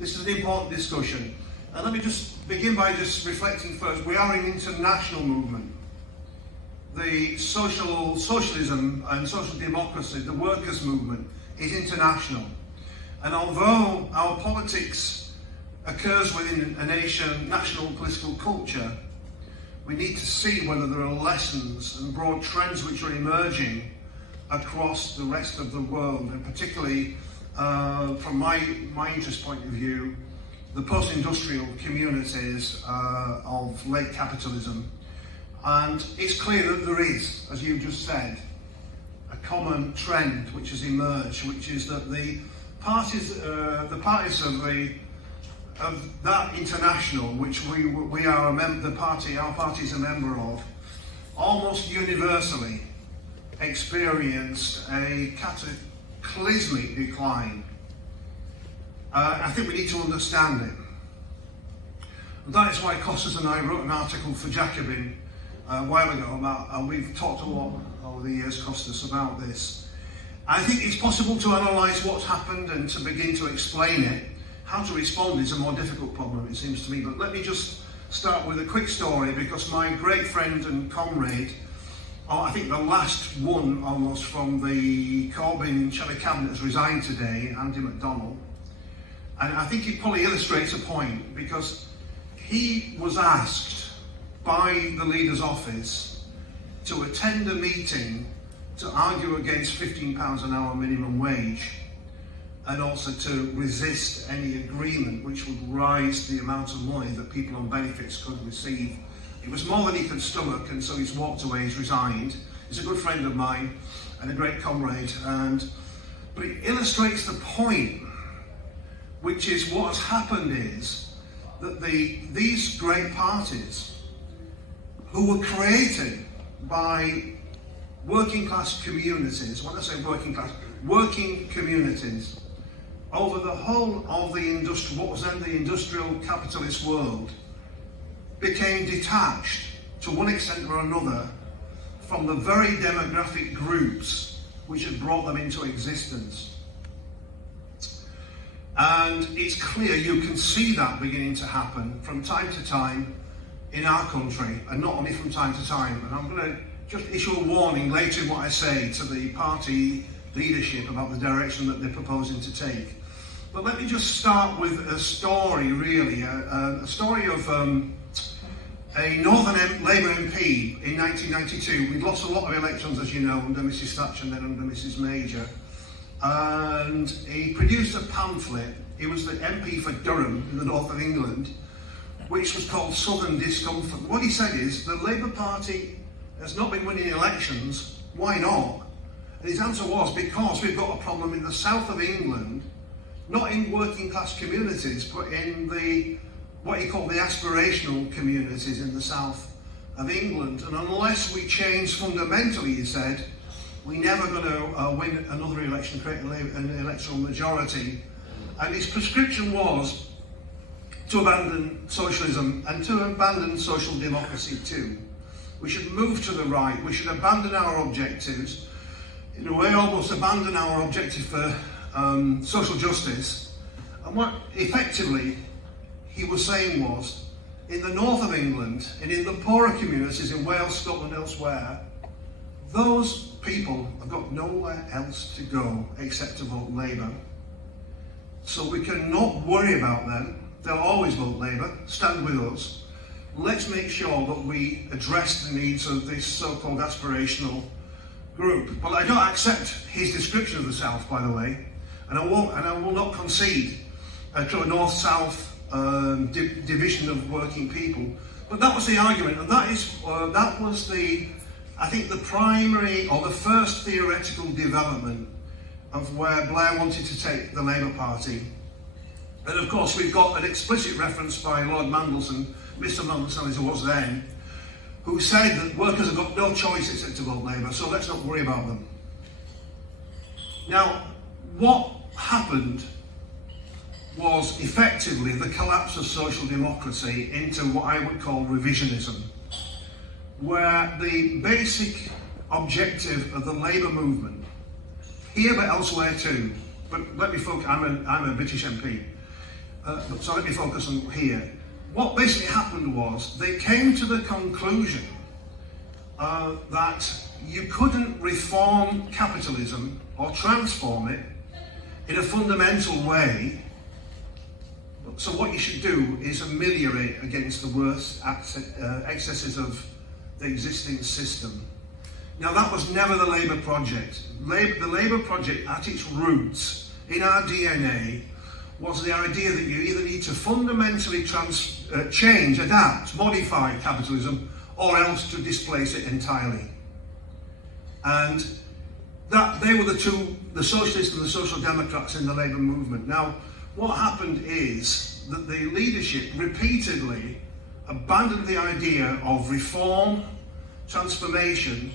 This is an important discussion. And let me just begin by just reflecting first, we are an international movement. The socialism and social democracy, the workers' movement, is international. And although our politics occurs within a nation, national political culture, we need to see whether there are lessons and broad trends which are emerging across the rest of the world, and particularly from my interest point of view, the post-industrial communities of late capitalism. And it's clear that there is, as you just said, a common trend which has emerged, which is that the parties of that international, which we are our party is a member of, almost universally experienced a cataclysmic decline. I think we need to understand it. And that is why Costas and I wrote an article for Jacobin a while ago about, and we've talked a lot over the years, Costas, about this. I think it's possible to analyse what's happened and to begin to explain it. How to respond is a more difficult problem, it seems to me, but let me just start with a quick story, because my great friend and comrade, I think the last one almost from the Corbyn Shadow Cabinet, has resigned today, Andy McDonald. And I think it probably illustrates a point, because he was asked by the leader's office to attend a meeting to argue against £15 an hour minimum wage, and also to resist any agreement which would rise the amount of money that people on benefits could receive. It was more than he could stomach, and so he's walked away, he's resigned. He's a good friend of mine and a great comrade, but it illustrates the point, which is what has happened is that these great parties, who were created by working class communities, when I say working class, working communities, over the whole of what was then the industrial capitalist world, became detached to one extent or another from the very demographic groups which had brought them into existence. And it's clear, you can see that beginning to happen from time to time in our country, and not only from time to time. And I'm going to just issue a warning later in what I say to the party leadership about the direction that they're proposing to take. But let me just start with a story, really, a story of a Northern Labour MP in 1992. We'd lost a lot of elections, as you know, under Mrs Thatcher and then under Mrs Major. And he produced a pamphlet. He was the MP for Durham in the north of England, which was called Southern Discomfort. What he said is, the Labour Party has not been winning elections, why not? And his answer was, because we've got a problem in the south of England, not in working class communities, but in what he called the aspirational communities in the south of England. And unless we change fundamentally, he said, we're never going to win another election, create an electoral majority. And his prescription was to abandon socialism and to abandon social democracy too. We should move to the right, we should abandon our objectives, in a way almost abandon our objective for social justice. And what effectively he was saying was, in the north of England and in the poorer communities in Wales, Scotland, elsewhere, those people have got nowhere else to go except to vote Labour. So we cannot worry about them. They'll always vote Labour, stand with us. Let's make sure that we address the needs of this so-called aspirational group. But I don't accept his description of the South, by the way, and I will not concede to a North-South division of working people. But that was the argument, and that was I think the primary or the first theoretical development of where Blair wanted to take the Labour Party. And of course we've got an explicit reference by Lord Mandelson, Mr Mandelson as it was then, who said that workers have got no choice except to vote Labour, so let's not worry about them. Now, what happened was effectively the collapse of social democracy into what I would call revisionism, where the basic objective of the Labour movement, here but elsewhere too, but let me focus, I'm a British MP, so let me focus on here. What basically happened was they came to the conclusion that you couldn't reform capitalism or transform it in a fundamental way. So what you should do is ameliorate against the worst excesses of the existing system. Now that was never the Labour project. The Labour project at its roots, in our DNA, was the idea that you either need to fundamentally change, adapt, modify capitalism, or else to displace it entirely. And that they were the two, the socialists and the social democrats in the Labour movement. Now, what happened is that the leadership repeatedly abandoned the idea of reform, transformation,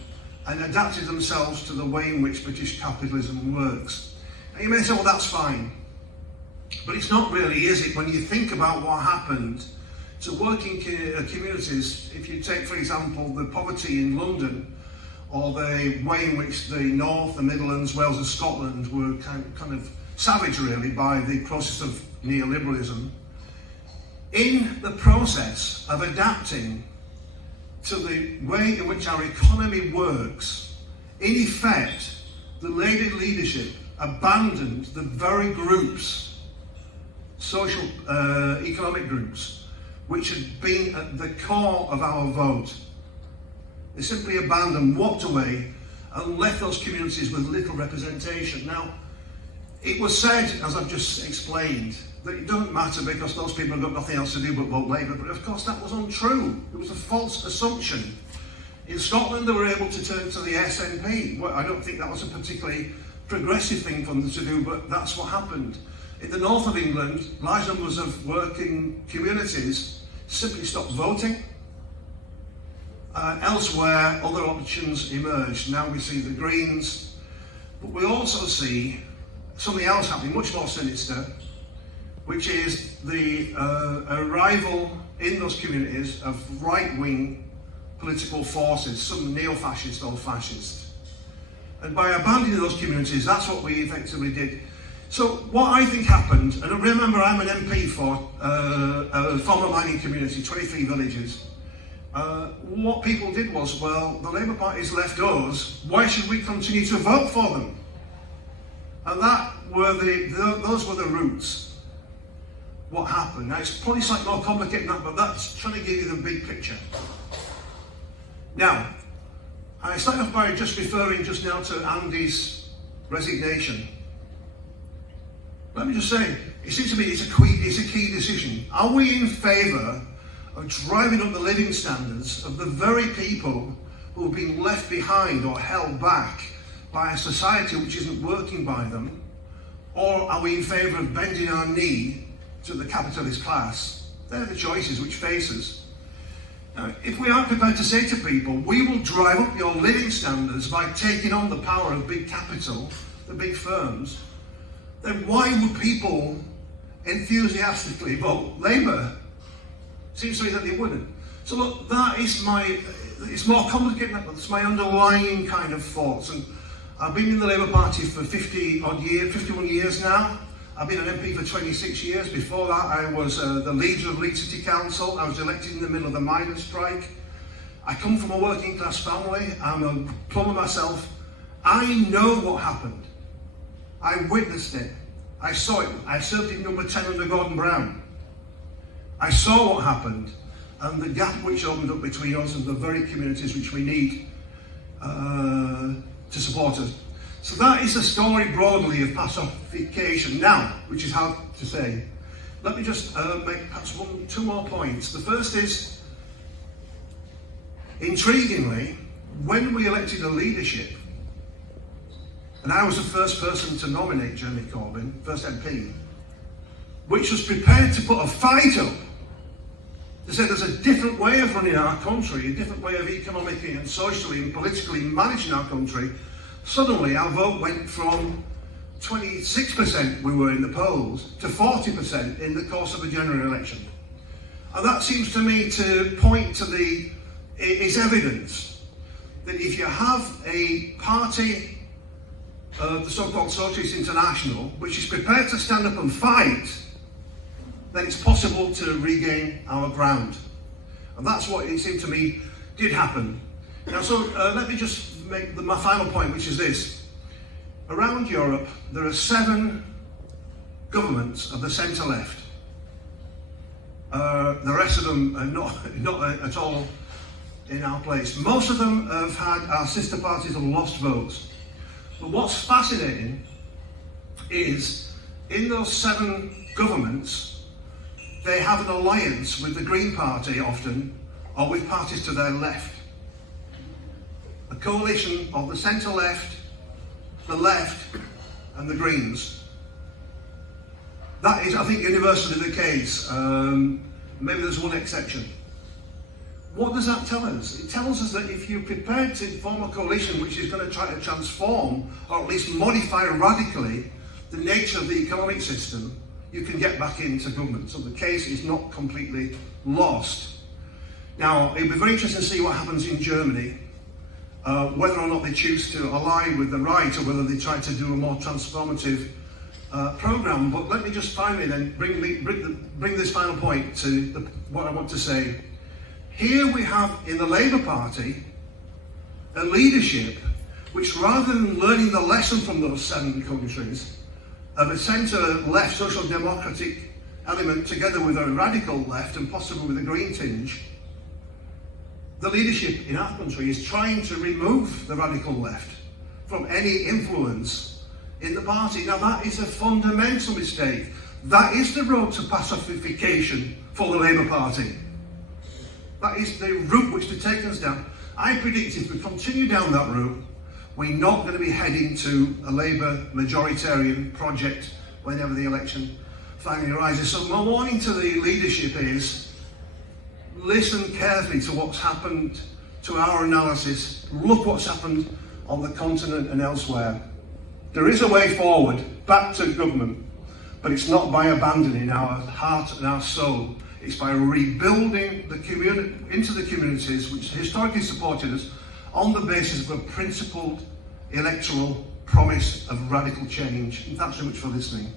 and adapted themselves to the way in which British capitalism works. And you may say, well, that's fine. But it's not really, is it? When you think about what happened to working communities, if you take, for example, the poverty in London, or the way in which the North, the Midlands, Wales and Scotland were kind of savaged really by the process of neoliberalism, in the process of adapting to the way in which our economy works, in effect, the Labour leadership abandoned the very groups, social, economic groups, which had been at the core of our vote. They simply abandoned, walked away, and left those communities with little representation. Now, it was said, as I've just explained, that it doesn't matter because those people have got nothing else to do but vote Labour, but of course that was untrue. It was a false assumption. In Scotland, they were able to turn to the SNP. Well, I don't think that was a particularly progressive thing for them to do, but that's what happened. In the north of England, large numbers of working communities simply stopped voting. Elsewhere, other options emerged. Now we see the Greens, but we also see something else happening, much more sinister, which is the arrival in those communities of right-wing political forces, some neo-fascist or fascist. And by abandoning those communities, that's what we effectively did. So what I think happened, and remember I'm an MP for a former mining community, 23 villages. What people did was, well, the Labour Party's left us, why should we continue to vote for them? And those were the roots. What happened? Now it's probably slightly more complicated than that, but that's trying to give you the big picture. Now, I started off by just referring just now to Andy's resignation. Let me just say, it seems to me it's a key decision. Are we in favour of driving up the living standards of the very people who have been left behind or held back by a society which isn't working by them? Or are we in favour of bending our knee to the capitalist class? They're the choices which face us. Now, if we aren't prepared to say to people, we will drive up your living standards by taking on the power of big capital, the big firms, then why would people enthusiastically vote Labour? Seems to me that they wouldn't. So look, that is it's more complicated than that, but it's my underlying kind of thoughts. And I've been in the Labour Party for 51 years now. I've been an MP for 26 years. Before that, I was the leader of Leeds City Council. I was elected in the middle of the miners' strike. I come from a working class family. I'm a plumber myself. I know what happened. I witnessed it. I saw it. I served in number 10 under Gordon Brown. I saw what happened and the gap which opened up between us and the very communities which we need to support us. So that is a story broadly of pacification. Now, which is hard to say, let me just make perhaps two more points. The first is, intriguingly, when we elected a leadership, and I was the first person to nominate Jeremy Corbyn, first MP, which was prepared to put a fight up to say there's a different way of running our country, a different way of economically and socially and politically managing our country. Suddenly our vote went from 26% we were in the polls to 40% in the course of a general election. And that seems to me to point to it's evidence that if you have a party, the so-called Socialist International, which is prepared to stand up and fight then it's possible to regain our ground. And that's what it seemed to me did happen. Now, so let me just make my final point, which is this. Around Europe, there are 7 governments of the centre-left. The rest of them are not at all in our place. Most of them have had, our sister parties have lost votes. But what's fascinating is, in those 7 governments, they have an alliance with the Green Party often, or with parties to their left. A coalition of the centre-left, the left, and the Greens. That is, I think, universally the case. Maybe there's one exception. What does that tell us? It tells us that if you're prepared to form a coalition which is going to try to transform, or at least modify radically, the nature of the economic system, you can get back into government. So the case is not completely lost. Now, it'll be very interesting to see what happens in Germany, whether or not they choose to ally with the right, or whether they try to do a more transformative programme. But let me just finally then bring this final point to what I want to say. Here we have in the Labour Party a leadership which, rather than learning the lesson from those 7 countries of a centre-left social democratic element together with a radical left and possibly with a green tinge, the leadership in our country is trying to remove the radical left from any influence in the party. Now, that is a fundamental mistake. That is the road to pacification for the Labour Party. That is the route which to take us down. I predict if we continue down that route, we're not going to be heading to a Labour majoritarian project whenever the election finally arises. So my warning to the leadership is, listen carefully to what's happened to our analysis. Look what's happened on the continent and elsewhere. There is a way forward, back to government, but it's not by abandoning our heart and our soul. It's by rebuilding into the communities which historically supported us on the basis of a principled electoral promise of radical change. And thanks very much for listening.